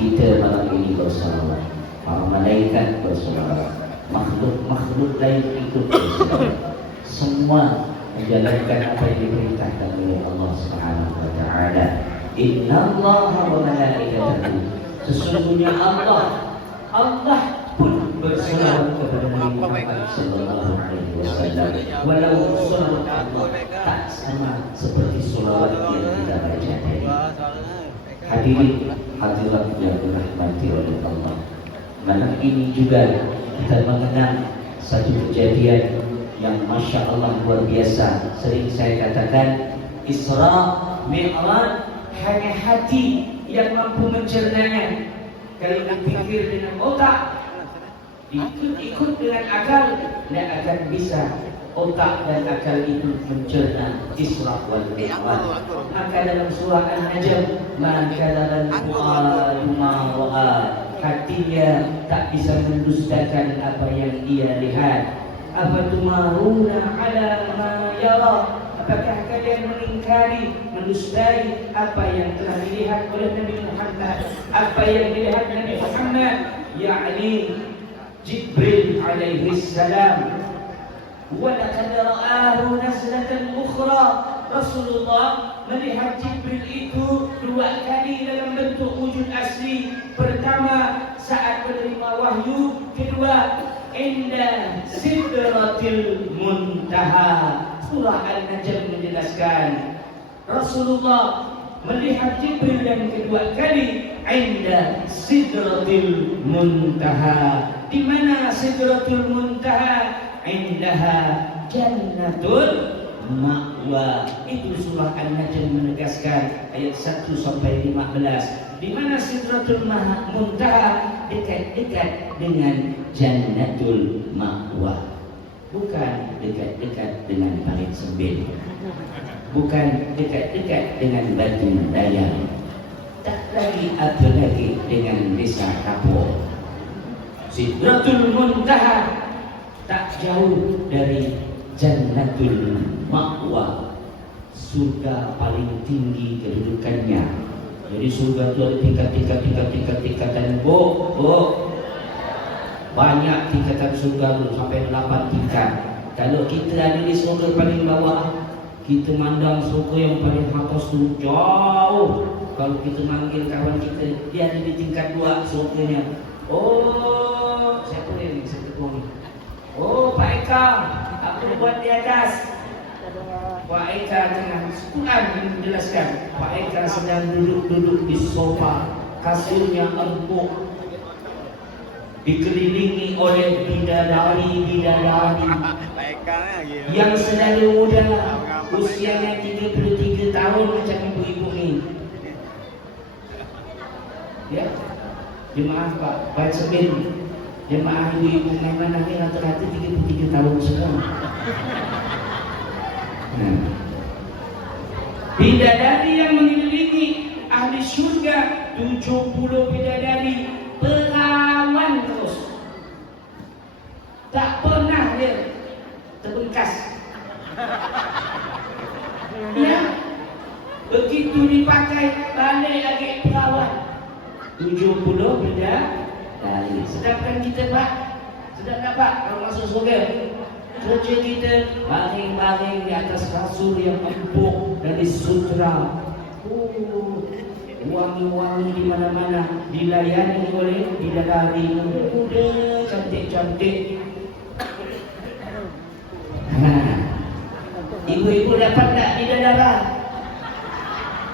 kita malam ini bersalawat, para malaikat bersalawat, makhluk-makhluk lain ikut bersalawat. Semua menjalankan apa yang diperintahkan oleh Allah Subhanahu wa taala. Innallaha wa malaikatahu, sesungguhnya Allah pun bersalawat kepada Nabi Muhammad sallallahu alaihi wasallam. Walau salawat Allah tak sama seperti salawat yang kita baca tadi. Hadirin hadirat yang dirahmati oleh Allah, malam ini juga kita mengenang satu kejadian yang Masya Allah luar biasa. Sering saya katakan, Isra Mi'raj hanya hati yang mampu mencernanya. Kalau dipikir dengan otak, ikut dengan akal, tidak akan bisa otak dan akal itu mencerna Isra wal Mi'raj. Maka dalam surah An-Najm, maka dalam hatinya tak bisa mendustakan apa yang ia lihat. Afatumaruna ala ma yara, apakah kalian mengingkari, mendustai apa yang telah dilihat oleh Nabi Muhammad? Apa yang dilihat Nabi Muhammad, yakni Jibril alaihi salam. Wa laqad ra'ahu nazlatan ukhra, Rasulullah melihat Jibril itu dua kali dalam bentuk wujud asli. Pertama saat menerima wahyu, kedua inda sidratil muntaha. Surah Al-Najm menjelaskan Rasulullah melihat Jibril yang kedua kali inda sidratil muntaha. Di mana sidratul muntaha? Indaha jannatul ma'wa. Itu surah An-Najm menegaskan ayat 1 sampai 15. Di mana sidratul muntaha? Dekat-dekat dengan jannatul ma'wa. Bukan dekat-dekat dengan parit sembil, bukan dekat-dekat dengan batu dayang, tak lagi apa lagi dengan desa kapur. Sidratul muntaha tak jauh dari jannatul ma'wa, surga paling tinggi kedudukannya. Jadi surga itu ada tingkatan. Banyak tingkatan surga tu, sampai 8 tingkat. Kalau kita ada di surga paling bawah, kita mandang surga yang paling atas tu jauh. Kalau kita manggil kawan kita, dia ada di tingkat 2 surganya. Oh, siapa ni? Saya ketua ni. Oh, Pak Eka, apa buat di atas? Pak Eka tengah Quran menjelaskan. Pak Eka sedang duduk di sofa, kasurnya empuk, dikelilingi oleh bidadari yang sedang muda, usianya 33 tahun macam ibu-ibu ni. Ya, jemaah Pak baca bin, jemaah ibu-ibu Maimunah ni rata-rata 33 tahun semua. Bidadari yang mengelilingi ahli syurga, 70 bidadari perawan terus, tak pernah dia terbengkas. Ya, begitu dipakai balik lagi perawan, 70 bidadari. Sedangkan kita Pak, sedang tak Pak kalau masuk surga? Kerja kita baring-baring di atas kasur yang empuk dari sutra. Wangi-wangi di mana-mana, dilayani oleh bidadari muda cantik-cantik. Ibu-ibu dapat tak bidadara?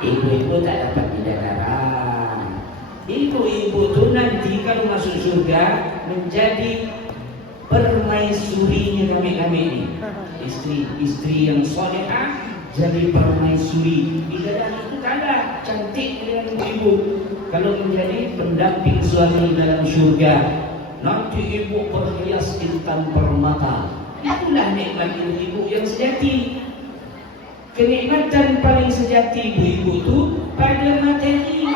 Ibu-ibu tak dapat bidadara. Ibu-ibu tu nanti kalau masuk surga menjadi permaisurinya kami ni. Istri yang solehah jadi permaisuri. Bidadari itu kalah cantik dengan ibu. Kalau menjadi pendamping suami dalam syurga, nanti ibu berhias intan permata. Itulah nikmat ibu yang sejati. Kenikmatan paling sejati ibu itu pada materi.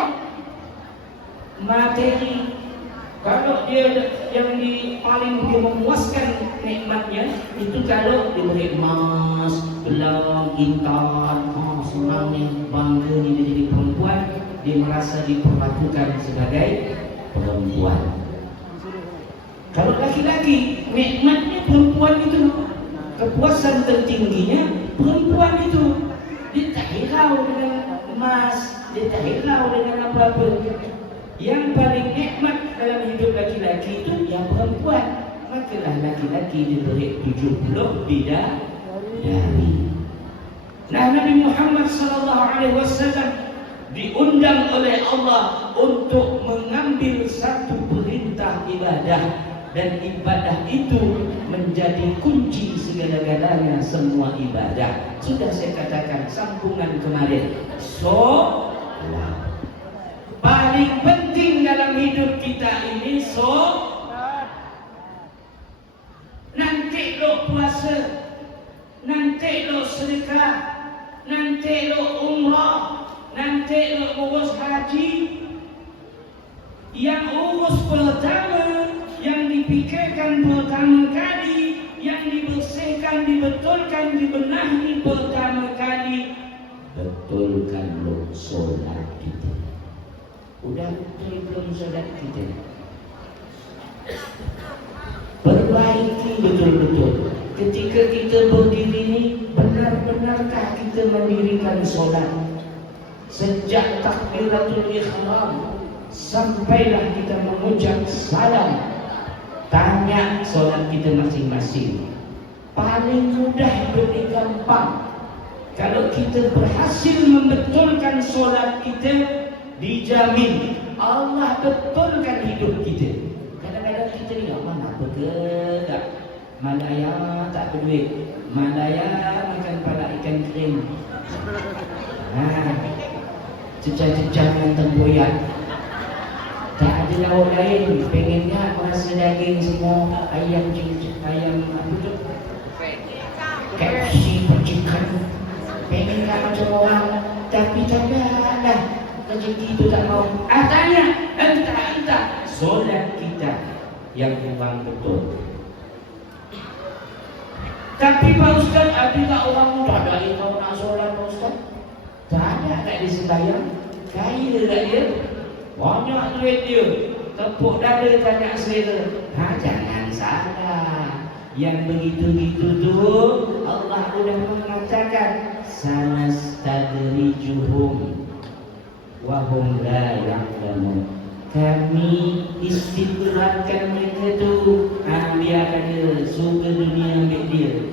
Kalau dia yang paling dia memuaskan nikmatnya itu kalau diberi emas, gelang, intan, senang ni, bangga ni dia jadi perempuan. dia merasa diperlakukan sebagai perempuan. Kalau laki-laki, nikmatnya perempuan itu, kepuasan tertingginya perempuan itu. Dia tak hirau dengan emas, dia tak hirau dengan apa-apa. Yang paling nikmat dalam hidup laki-laki itu yang perempuan. Makalah laki-laki diberi 70 bidadari. Nah, Nabi Muhammad SAW diundang oleh Allah untuk mengambil satu perintah ibadah, dan ibadah itu menjadi kunci segala-galanya semua ibadah. Sudah saya katakan sambungan kemarin, solat paling penting dalam hidup kita ini. Nanti lo puasa, nanti lo sedekah, nanti lo umrah, nanti lo urus haji. Yang urus pertama, yang dipikirkan pertama kali, yang dibersihkan, dibetulkan, dibenahi pertama kali, betulkan lo solat kita. Udah betul belum solat kita? Perbaiki betul-betul. Ketika kita berdiri ini, benar-benarkah kita mendirikan solat? Sejak takbiratul ihram sampailah kita mengucap salam, tanya solat kita masing-masing. Paling mudah, lebih gampang. Kalau kita berhasil membetulkan solat kita, dijamin Allah betulkan hidup kita. Kadang-kadang kita ni mana bergerak, Malaya tak berduit, Malaya makan pala ikan kering, cecah-cecah dengan tempoyak, tak ada lauk lain, pengennya rasa daging semua, ayam apa tu, KFC, percikan, pengennya macam orang, tapi tak ada lah, rezeki itu tak mau. Tanya, entah solat kita yang kurang betul. Tapi Pak Ustaz, ada orang muda dari kau nak solat Pak Ustaz? Tak ada, tak disembahyang. Kaya tak dia? Banyak duit dia. Tepuk dada banyak selera. Jangan salah. Yang begitu-gitu tu Allah sudah mengatakan sanastadrijuhum wa hum la ya'lamun. Kami istidrakkan mereka tu, biarkan dia surga dunia ambil dia.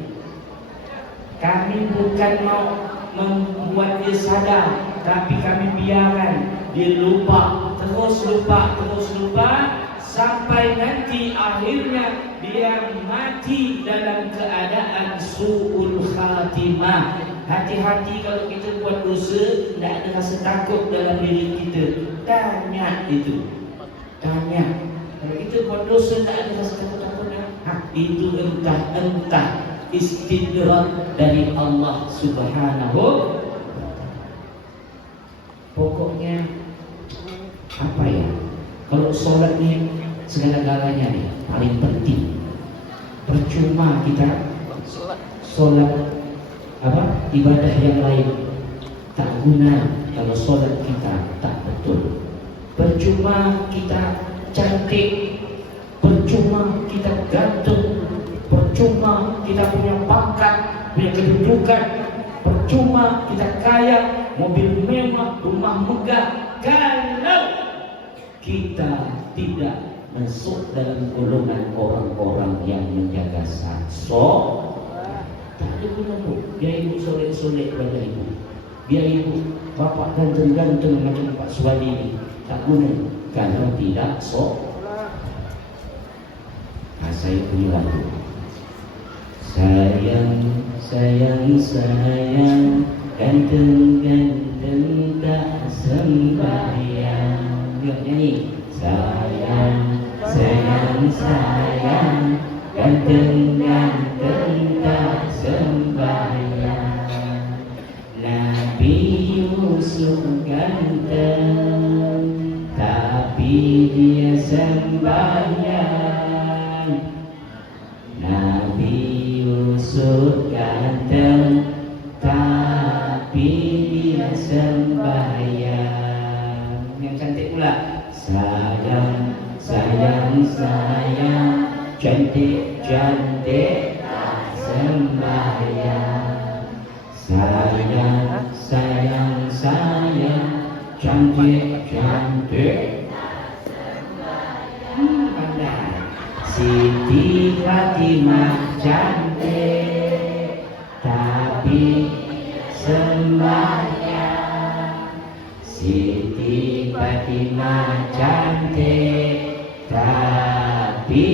Kami bukan mau membuat dia sadar, tapi kami biarkan dia lupa, terus lupa sampai nanti akhirnya dia mati dalam keadaan su'ul khatimah. Hati-hati kalau kita buat dosa, tidak ada rasa takut dalam diri kita. Tanya itu. Kalau kita buat dosa, tidak ada rasa takut-takutnya. Itu entah istidrak dari Allah Subhanahu. Pokoknya apa ya? Kalau solat ni segala-galanya ni paling penting. Percuma kita solat ibadah yang lain tak guna kalau solat kita tak betul. Percuma kita cantik, percuma kita ganteng, percuma kita punya pangkat, punya kedudukan, percuma kita kaya, mobil mewah, rumah megah, kalau kita tidak masuk dalam golongan orang-orang yang menjaga solat. Tak ada guna pun. Biar ibu solek-solek pada ibu, biar ibu bapak ganteng-ganteng macam Pak Suwadi ni, tak guna kalau tidak saya punya lagu. Sayang, ganteng-ganteng tak sembahyang. Yuk nyanyi. Sayang, ganteng-ganteng tak sembahyang. Nabi Yusuf ganteng, tapi dia sembahyang. Nabi Yusuf ganteng, tapi dia sembahyang. sayang, sayang, sayang, cantik, cantik, sembahyang. Sayang, sayang, sayang, cantik, cantik, pandai. Siti Fatimah cantik, tapi sembahyang. Siti Fatimah cantik, tapi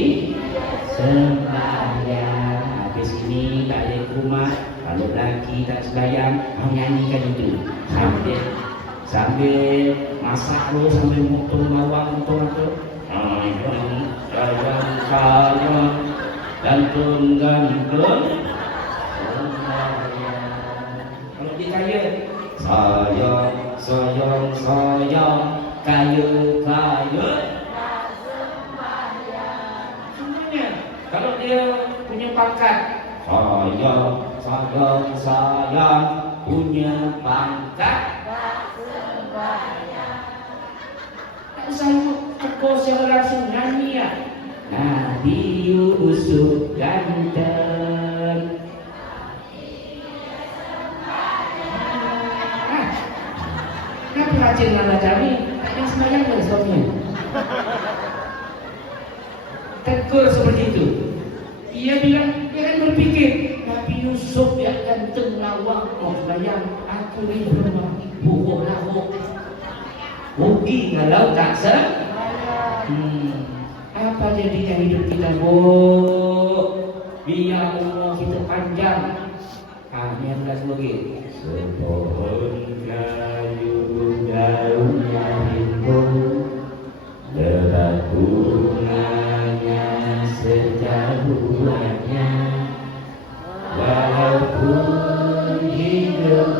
sembahyang. Habis ini tak ada rumah, kalau lelaki tak sembahyang, nyanyikan itu sambil masak lo, sambil motor bawang motor tu. Sayang, sayang, gantun, gantun, kalau dia kaya, sayang, sayang, sayang, kaya, kaya. Sebenarnya, kalau dia punya pangkat, sayang, sayang, sayang, punya pangkat, tak usah tekor secara langsung nyanyi ya. Nabi Yusuf ganteng. Kenapa rajin mana kami? Tak yang sembahyang ke suaminya? Tegur seperti itu. Dia bilang, dia kan berpikir, Nabi Yusuf yang ganteng lawak, mau sembahyang, aku ni rumah buku lawak. Rugi kalau tak apa jadinya hidup kita, Bu? Biar umur kita panjang. Ini yang lagu lagi. Sepohon kayu daunnya hidup, lebat bunganya sejauh buahnya, walaupun hidup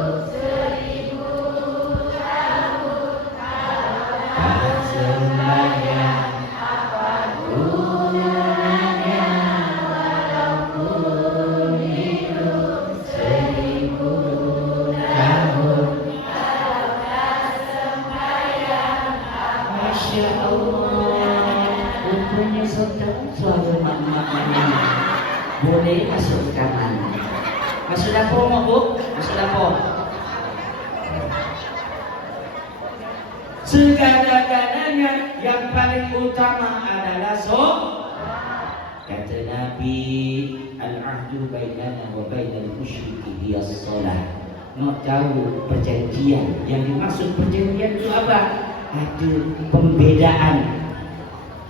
boleh masuk kamar. Masuk dapur mau Bu? Masuk dapur. Segala-galanya yang paling utama adalah kata Nabi, al-ahdu bainana wa bainal musyriki hiya shalah. Nak tahu perjanjian, yang dimaksud perjanjian itu apa? Ada pembedaan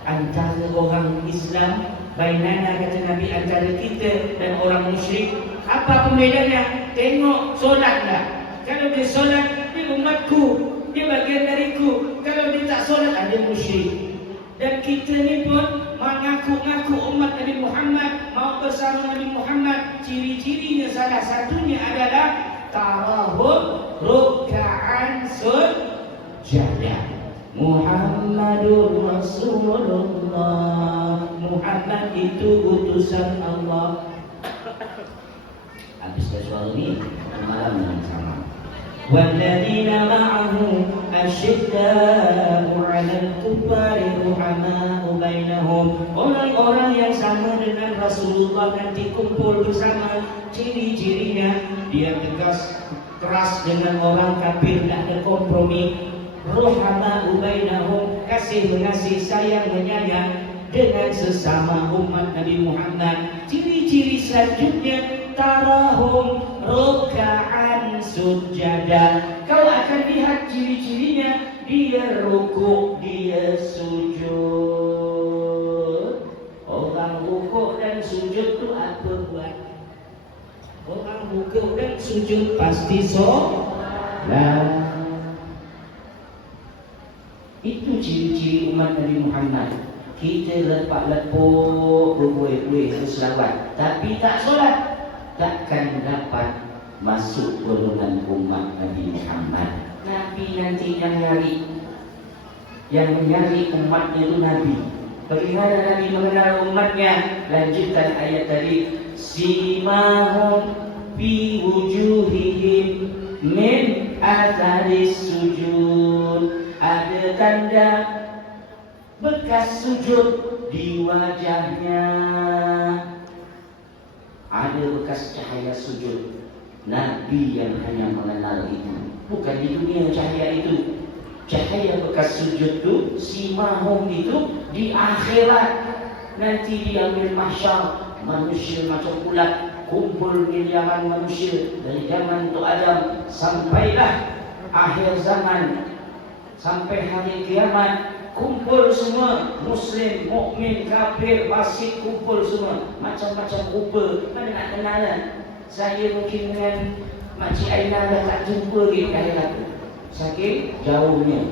antara orang Islam, bainana kata Nabi, antara kita dan orang musyrik. Apa pembedanya? Tengok solat tak? Kalau dia solat, dia umatku, dia bagian dariku. Kalau dia tak solat, ada musyrik. Dan kita ni pun mengaku-ngaku umat Nabi Muhammad, mau bersama Nabi Muhammad. Ciri-cirinya salah satunya adalah tarahum ruka'an sujadah. Muhammadur Rasulullah. Muhammad itu utusan Allah. Habis suara ni malam yang sama. Walladzina ma'ahu asyidda'u 'alal kuffari ruhama'u bainahum. Orang-orang yang sama dengan Rasulullah nanti kumpul bersama. Ciri-cirinya dia tegas keras dengan orang kafir, tak ada kompromi. Ruhama'u bainahum, kasih mengasihi, sayang menyayang dengan sesama umat Nabi Muhammad. Ciri-ciri selanjutnya tarahum ruka'an sujada. Kau akan lihat ciri-cirinya, dia rukuk, dia sujud. Orang rukuk dan sujud tu apa buat? Orang rukuk dan sujud pasti solat. Itu ciri-ciri umat Nabi Muhammad. Kita lepak-lepuk, berbuih-buih, berselawat, tapi tak solat, takkan dapat masuk golongan umat Nabi Muhammad. Nabi nanti yang menyari umatnya itu Nabi. Bagaimana Nabi mengenal umatnya? Lanjutkan ayat tadi. Simahum fi wujuhihim min atharis sujud. Ada tanda bekas sujud di wajahnya. Ada bekas cahaya sujud. Nabi yang hanya mengenal itu. Bukan di dunia cahaya itu. Cahaya bekas sujud itu, simahum itu di akhirat. Nanti diambil mahsyar, manusia macam ulat, kumpul miliaran manusia dari zaman tu Adam sampailah akhir zaman, sampai hari kiamat. Kumpul semua, Muslim, mukmin, kafir, fasik, kumpul semua, macam-macam rupa. Mana nak kenal kan? Saya mungkin dengan Makcik Aina dah tak jumpa lagi di akhirat. Saking jauhnya.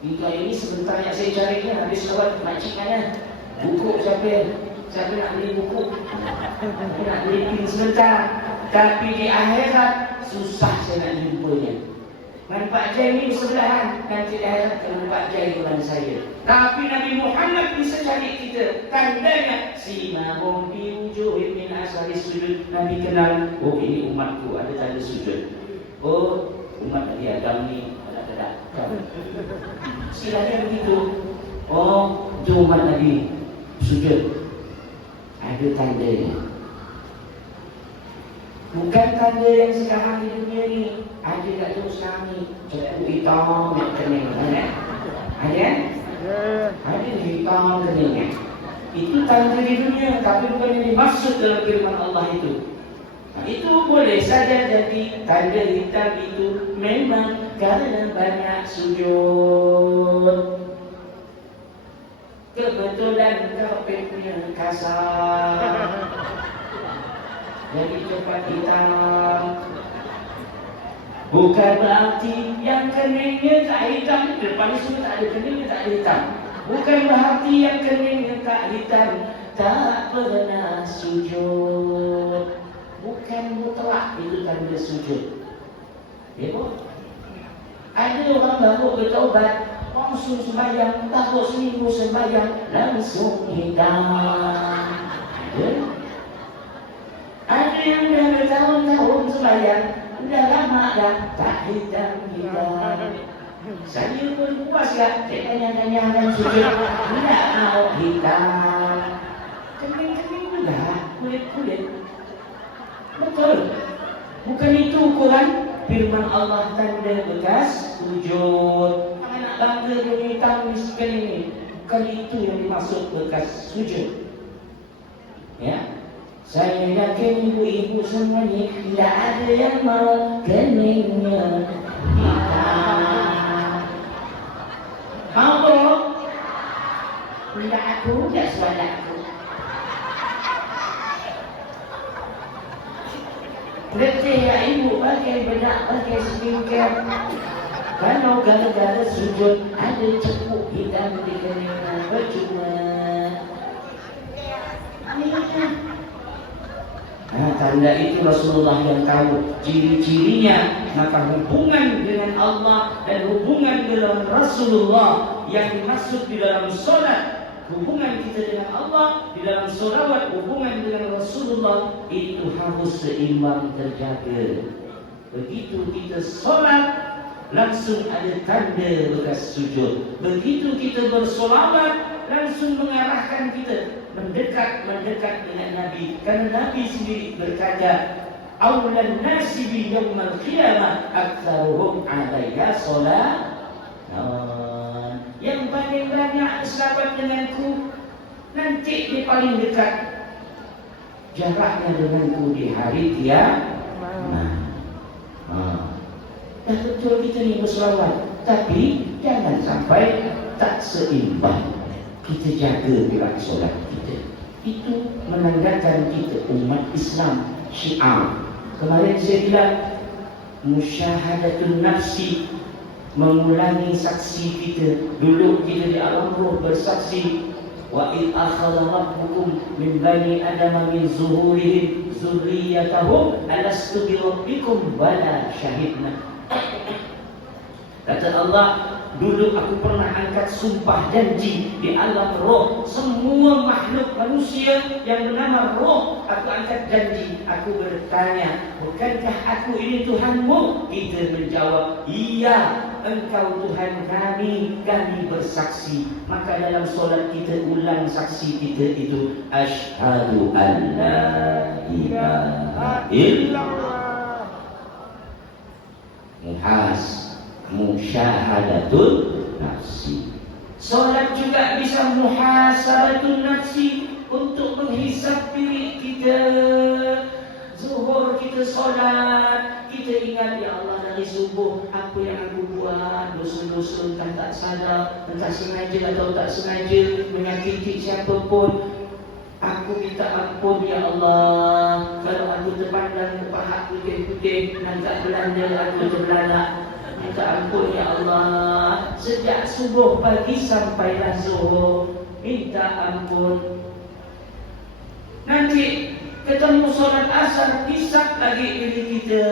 Hingga ini sebentar yang saya cari ni, habis lewat Makcik Aina, buku siapa nak beli buku? Siapa nak beli pin sebentar. Tapi di akhirat susah saya nak jumpanya. Dan Pak Jai ni bersebelahan. Nanti di akhirat kalau Pak Jai bukan saya. Tapi Nabi Muhammad bisa cari kita. Tandanya simahum fi wujuhihim min asari sujud. Nabi kenal, oh ini umatku ada tanda sujud. Oh umat Nabi Adam ni ada. Silanya begitu. Oh itu umat Nabi sujud. Ada tandanya. Bukan tanda yang sekarang di dunia ni. Ada kat tu sekarang ni. Cepu hitam yang kening. Ada? Ada hitam kening. Itu tanda di dunia. Tapi bukan yang dimaksud dalam firman Allah itu. Itu boleh saja jadi tanda hitam itu memang kerana banyak sujud. Kebetulan karpetnya kasar. Jadi cepat hitam. Bukan berarti yang keningnya tak hitam. Depan semua tak ada keningnya, tak ada hitam. Bukan berarti yang keningnya tak hitam tak pernah sujud. Bukan mutlak itu tanda sujud. Ya bu? Ada orang baru bertaubat, langsung sembahyang, takut seminggu sembahyang, langsung hitam. Ya? Ada yang dah bertahun-tahun sembahyang, dah lama dah tak hitam-hitam. Saya pun puas tak? Saya tanya-tanya dan sujud, tidak mau hitam. Kening-kening pula, kulit-kulit. Betul. Bukan itu ukuran firman Allah tanda bekas sujud. Anak bangga yang hitam miskin ini. Bukan itu yang dimaksud bekas sujud. Ya. Saya yakin ibu-ibu semua ni tidak ada yang mau keningnya hitam. Mau bro? Tidak aku, tidak suara aku. Letih ya ibu pakai bedak, pakai skincare. Kalau gara-gara sujud ada cepuk hitam di keningnya, percuma. Tanda itu Rasulullah yang tahu ciri-cirinya. Maka hubungan dengan Allah dan hubungan dengan Rasulullah yang dimaksud di dalam solat, hubungan kita dengan Allah di dalam solawat, hubungan dengan Rasulullah itu harus seimbang terjaga. Begitu kita solat langsung ada tanda bekas sujud. Begitu kita bersolawat langsung mengarahkan kita mendekat dengan Nabi. Karena Nabi sendiri berkata, "Awlan nasi bi yaumil qiyamah aktsaruhum 'alayya shalah." Yang paling banyak sahabat denganku nanti dia paling dekat jaraknya denganku di hari kiamat. Dah betul kita ni berselawat, tapi jangan sampai tak seimbang. Kita jaga gerak solat kita. Itu menandakan kita umat Islam Syiah. Kemarin saya bilang musyahadatun nafsi, mengulangi saksi kita. Dulu kita di alam roh bersaksi, wa id akhadha rabbukum min bani adama min zuhurihim zurriyatahum alastu bi rabbikum bala syahidna. Kata Allah, dulu aku pernah angkat sumpah janji di alam roh. Semua makhluk manusia yang bernama roh, aku angkat janji. Aku bertanya, bukankah aku ini Tuhanmu? Kita menjawab, iya. Engkau Tuhan kami, kami bersaksi. Maka dalam solat kita ulang saksi kita itu, asyhadu an la ilaha illallah. Musyahadatul nafsi. Solat juga bisa muhasabatul nafsi, untuk menghisap diri kita. Zuhur kita solat, kita ingat, ya Allah, dari subuh apa yang aku buat, dosa-dosa entah tak sadar, entah sengaja atau tak sengaja, menyakiti siapa pun. Aku minta ampun, ya Allah. Kalau aku terpandang paha putih-putih, nampak belanda, aku terbelalak, minta ampun, ya Allah. Sejak subuh pagi sampailah zuhur, minta ampun. Nanti ketemu solat asar, hisap lagi diri kita,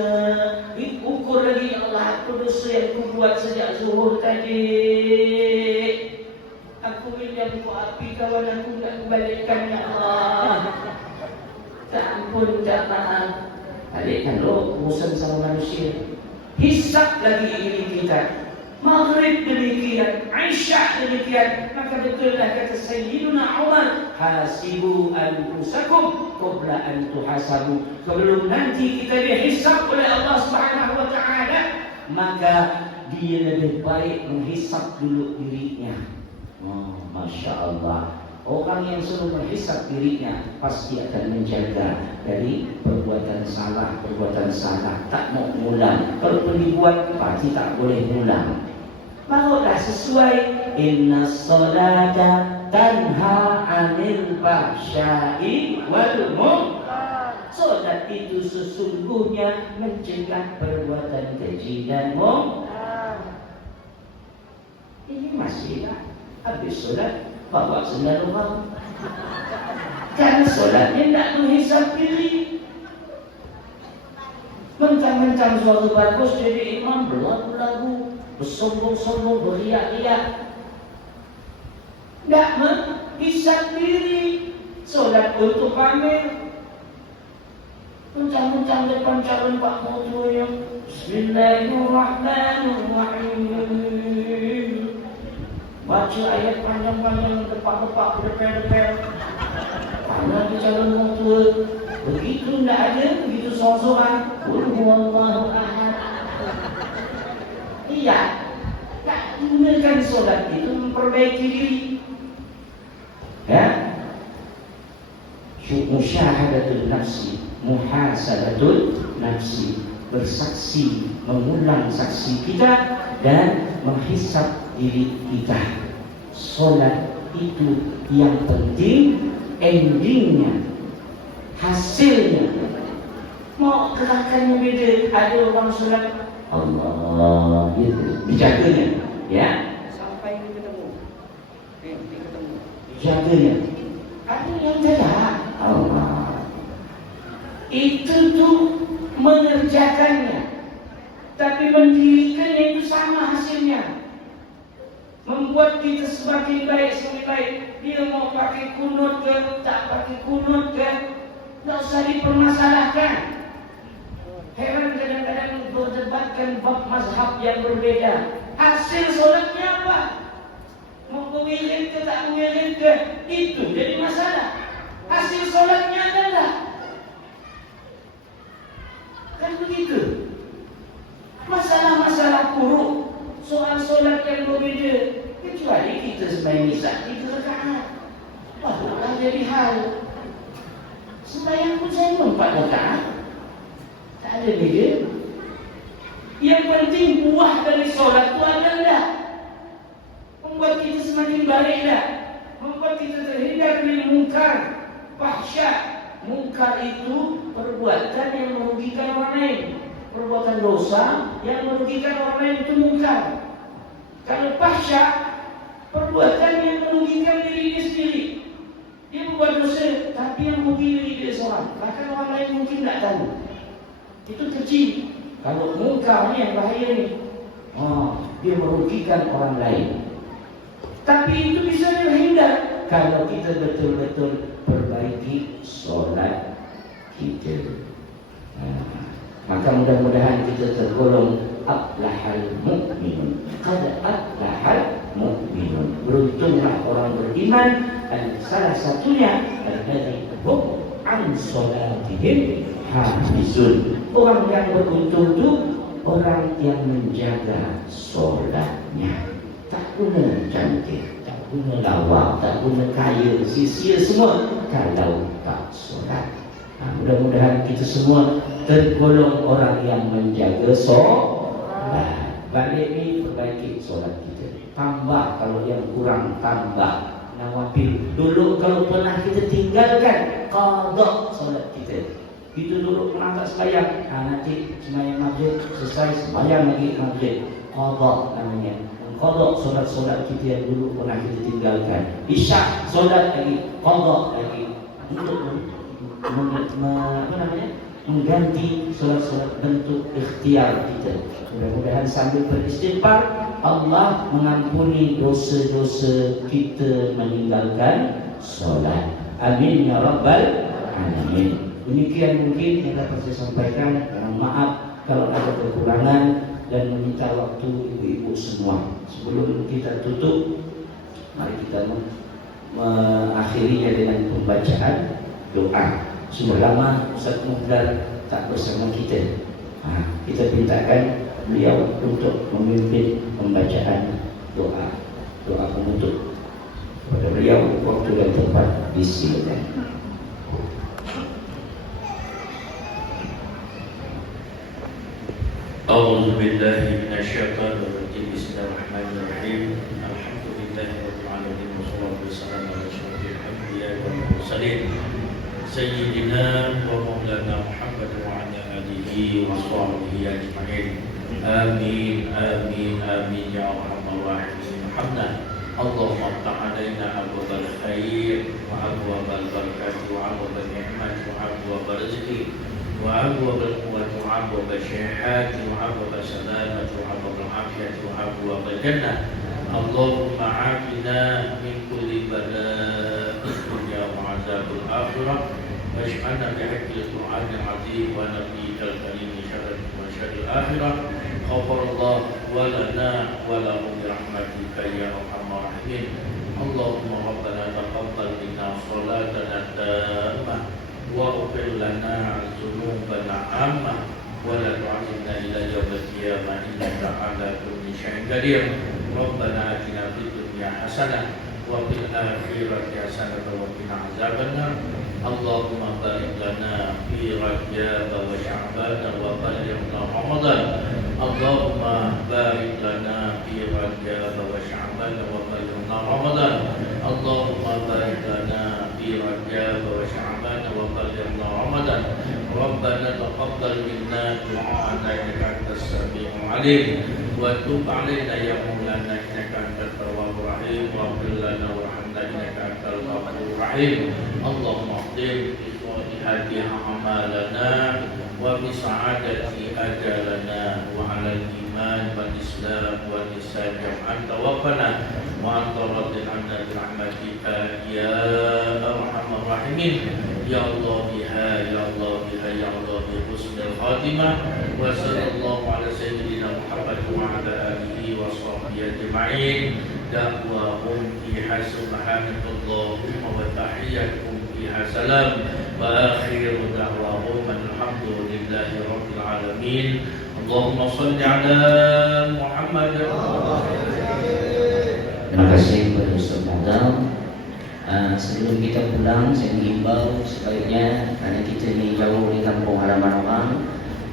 ukur lagi, ya Allah, apa dosa yang aku buat sejak zuhur tadi. Aku minjam kau api, kawan aku nak kembalikan, ya Allah. Tak ampun, tak maaf. Balikkan lo urusan sama manusia. Hisap lagi diri kita. Maghrib demikian, Isya demikian. Maka betullah kata Sayyiduna Umar, hasibu anfusakum qabla an tuhasabu. Sebelum nanti kita dihisab oleh Allah Subhanahu wa taala, maka dia lebih baik menghisap dulu dirinya. Masya Allah. Orang yang suruh menghisap dirinya pasti akan menjaga dari perbuatan salah, tak mau ngulang. Kalau pergi buat, pasti tak boleh ngulang. Maulah sesuai, inna sholata tanha anil fahsya'i wal munkar. Solat itu sesungguhnya mencegah perbuatan keji dan munkar. Ini masih habis solat bawa sendal rumah. Kan solatnya tidak menghisap diri. Mentang-mentang suatu bagus jadi imam, berlagu-lagu, bersombong-sombong, beriak-riak, tidak menghisap diri. Solat untuk pamer. Mentang-mentang depan calon Pak Moto yang Bismillahirrahmanirrahim, baca ayat panjang-panjang, depak-depak, berdeper-deper. Karena di calon Moto begitu tidak ada, begitu sorang-sorang, qul huwallahu ahad. Iya, tak gunakan solat itu memperbaiki diri. Ya, musyahadatul nafsi, muhasabatul nafsi, bersaksi, mengulang saksi kita dan menghisap diri kita. Solat itu yang penting, endingnya, hasilnya. Mau gerakannya beda. Ada orang solat Allah gitu, dijaganya, ya, sampai ketemu, ketemu, dijaganya. Ada yang tidak, Allah. Itu tuh mengerjakannya, tapi mendirikannya itu sama hasilnya. Membuat kita semakin baik, semakin baik. Dia mau pakai kunut ke, tak pakai kunut ke, tak usah dipermasalahkan. Heran kadang-kadang berdebatkan bab mazhab yang berbeda. Hasil solatnya apa? Mau mengirim ke tak mengirim ke, itu jadi masalah. Hasil solatnya adalah kan begitu. Masalah-masalah buruk, soal solat yang berbeda. Kecuali kita sembahyang isya 3 rakaat, barulah jadi hal. Sembahyang pun saya 4 rakaat, tak ada beza. Yang penting buah dari solat itu adalah membuat kita semakin baiklah, membuat kita terhindar dari mungkar, fahsya. Mungkar itu perbuatan yang merugikan orang lain. Perbuatan dosa yang merugikan orang lain itu mungkar. Kalau fahsya, perbuatan yang merugikan dirinya sendiri. Dia membuat dosa, tapi yang merugi diri dia seorang. Bahkan orang lain mungkin tidak tahu. Itu kecil. Kalau mungkar ni yang bahaya ni, dia merugikan orang lain. Tapi itu bisa terhindar kalau kita betul-betul perbaiki solat kita. Maka mudah-mudahan kita tergolong aflahal mu'minun. Qad aflahal mu'minun. Beruntunglah orang beriman. Dan salah satunya adalah hum an salatihim hafizun. Orang yang beruntung itu orang yang menjaga solatnya. Tak guna cantik, tak guna lawa, tak guna kaya, sia-sia semua kalau tak solat. Mudah-mudahan kita semua tergolong orang yang menjaga solat. Balik ni perbaiki solat kita. Tambah kalau yang kurang, tambah nawafil. Dulu kalau pernah kita tinggalkan, qada solat kita. Itu dulu pernah tak sembahyang, nanti sembahyang maghrib selesai, sembahyang lagi maghrib. Qada namanya. Qada solat-solat kita yang dulu pernah kita tinggalkan. Isyak solat lagi, qada lagi. Untuk mengganti solat-solat bentuk ikhtiar kita. Mudah-mudahan sambil beristighfar Allah mengampuni dosa-dosa kita meninggalkan solat. Amin ya rabbal alamin. Demikian mungkin yang dapat saya sampaikan. Maaf kalau ada kekurangan dan meminta waktu ibu-ibu semua. Sebelum kita tutup, mari kita mengakhirinya dengan pembacaan doa. Sudah lama Ustaz Muhdar tak bersama kita. Kita mintakan beliau untuk memimpin pembacaan doa penutup. Kepada beliau waktu dan tempat disilakan. A'udzu billahi minasyaitonir rajim. Bismillahirrahmanirrahim. Alhamdulillahirabbil alamin wassalatu wassalamu ala asyrofil anbiya'i wal mursalin sayyidina wa maulana Muhammad wa ala alihi wa sahbihi ajma'in. Amin amin amin ya arhamar rahimin. Hamdan Allahumma iftah alaina abwaabal khair wa abwaabal barakati wa abwaabal ni'mati wa abwaabal rizqi وأبواب القوة وأبواب الشهادة وأبواب السلامة وأبواب العافية وأبواب الجنة. اللهم عافنا من كل بلاء الدنيا وعذاب الآخرة واجعلنا بحق القرآن العظيم ونبيك الكريم شر الآخرة. غفر الله ولنا ولهم برحمتك يا أرحم الراحمين. اللهم ربنا تقبل منا صلاتنا التامة واغفر لنا ذنوبنا عامة ولا تعذبنا إلى يوم القيامة إنك على كل شيء قدير. ربنا آتنا في الدنيا حسنة وفي الآخرة حسنة وقنا عذاب النار. اللهم بارك لنا في رجب وشعبان وبلغنا رمضان. اللهم بارك لنا في رجب وشعبان وبلغنا رمضان. اللهم بارك لنا في رجب وشعبان وبلغنا رمضان. ربنا تقبل منا دعاءنا إنك أنت السميع العليم وتب علينا يا مولانا إنك أنت التواب الرحيم واغفر لنا وارحمنا إنك أنت الغفور الرحيم. اللهم اقدم بصالحات أعمالنا وبسعادة أجلنا وعلى الإيمان والإسلام والإحسان جمعا توفنا وأنت راض عنا برحمتك يا أرحم الراحمين. يا الله بها يا الله بها يا الله بحسن الخاتمة. وصلى الله على سيدنا محمد وعلى آله وصحبه أجمعين. دعواهم فيها سبحانك اللهم وتحياتهم فيها سلام وآخر دعواهم الحمد لله رب العالمين. اللهم صل على محمد. Terima kasih kepada Ustaz Muhdar. Sebelum kita pulang, saya mengimbau sebaiknya karena kita ni jauh di kampung halaman orang,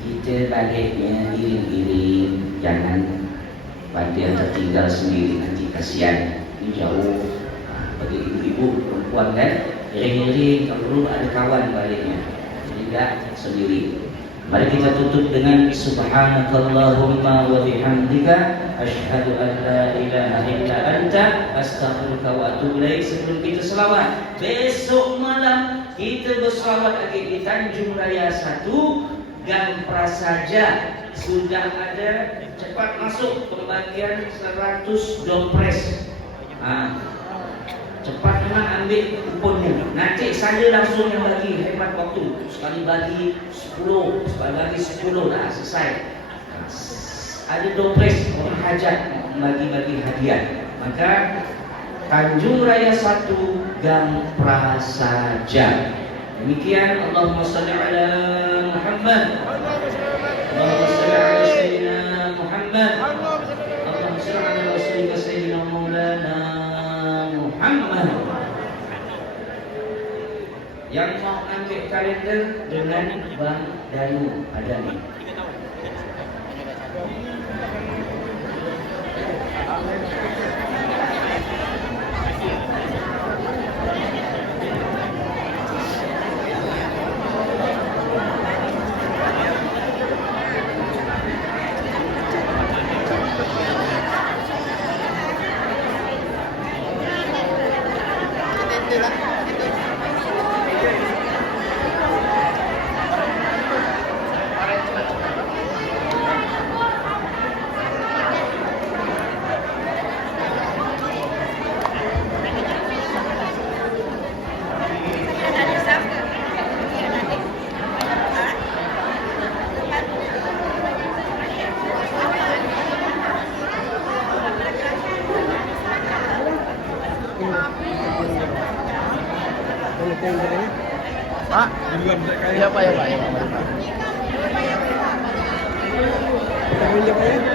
kita baliknya iring-iring, jangan pada tertinggal sendiri, nanti kasihan. Ini jauh bagi ibu-ibu perempuan kan, iring-iring kalau perlu ada kawan baliknya, tidak sendiri. Mari kita tutup dengan subhanakallahumma wa bihamdika asyhadu an la ilaha illa anta astaghfiruka wa atubu ilaik. Sebelum kita selawat, besok malam kita berselawat lagi di Tanjung Raya 1 Gang Prasaja. Sudah ada, cepat masuk pembagian 100 dompres. Cepat memang ambil kuponnya. Nanti saya langsung yang bagi, hemat waktu. Sekali bagi 10, sekali bagi 10 dah selesai. ada dopres orang hajat bagi-bagi hadiah. Maka Tanjung Raya 1 Gang Prasaja. Demikian, Allahumma salli ala Muhammad. Allahumma salli ala Sayyidina Muhammad. Allahumma salli ala Rasulika Sayyidina Maulana Muhammad. Yang mau ambil kalender dengan Bang Danu ada ni. Pak, ya Pak, ya Pak. Ya Pak.